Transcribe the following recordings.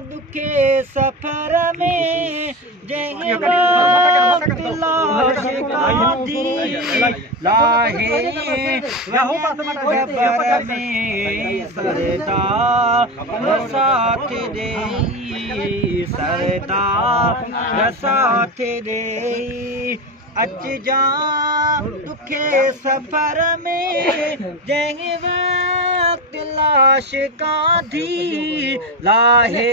दुखे सफर में जंहिं वक्त लाश कांधी लाहे क़बर में सरदार साथ देई सरदार साथ देई अच जा दुखे सफर में जंहिं वक्त लाश कांधी लाहे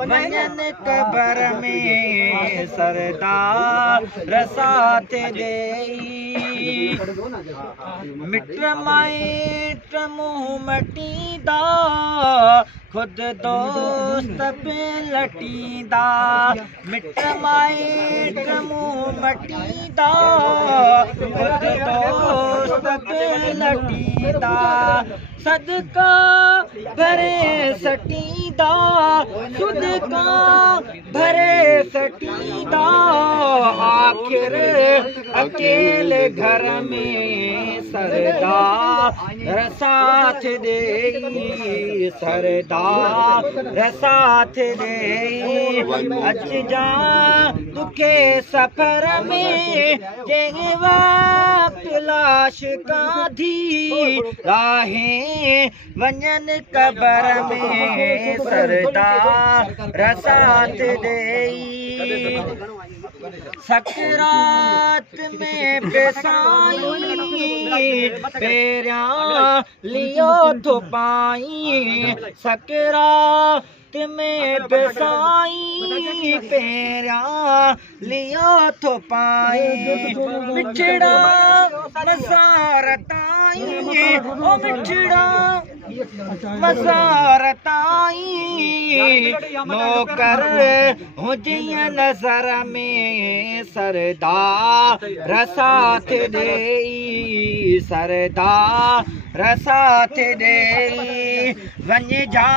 वञनि क़बर में सरदार साथ देई मिट माइट मुंह मटींदा खुद दोस्त पे लटींदा मिट माइट मुंह मटींदा खुद दोस्त पे लटींदा सदका भरे सटींदा सुदका भरे सटींदा आखिर अकेले घर में सरदार साथ देई सरदार साथ देई अच जा दुखे सफर में जंहिं वक्त लाश कांधी लाहे वञनि क़बर में सरदार साथ देई सकरात में बेसाई पेरियां लियो तो पाई सकरात में बेसाई पेरियां लियो तो पाई मिठड़ा मसारताई ओ मिठड़ा मसारताई नौकर हुजैया नजर में सरदार साथ देई सरदार साथ देई वञ जा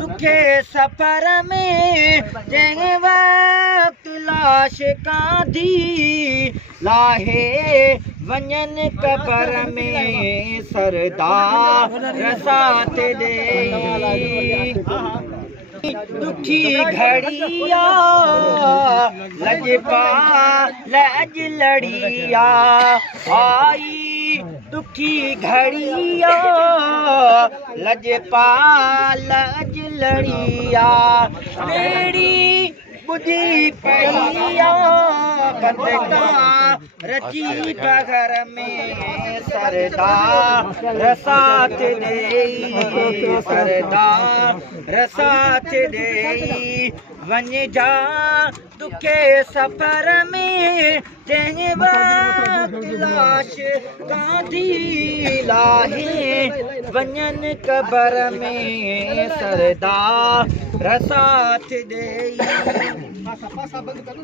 दुखे सफर में जंहिं वक्त लाश कांधी लाहे वञनि क़बर में सरदार साथ देई दुखी घड़िया लजपा लज लड़िया आई दुखी घड़िया लजपा लज लड़िया मेरी बुझी पैया बंदगा रची बगर में सरदार साथ देई सरदार साथ देई वञ जा दुखे सफर में जंहिं वक्त लाश कांधी लाहे वञनि क़बर में सरदार साथ देई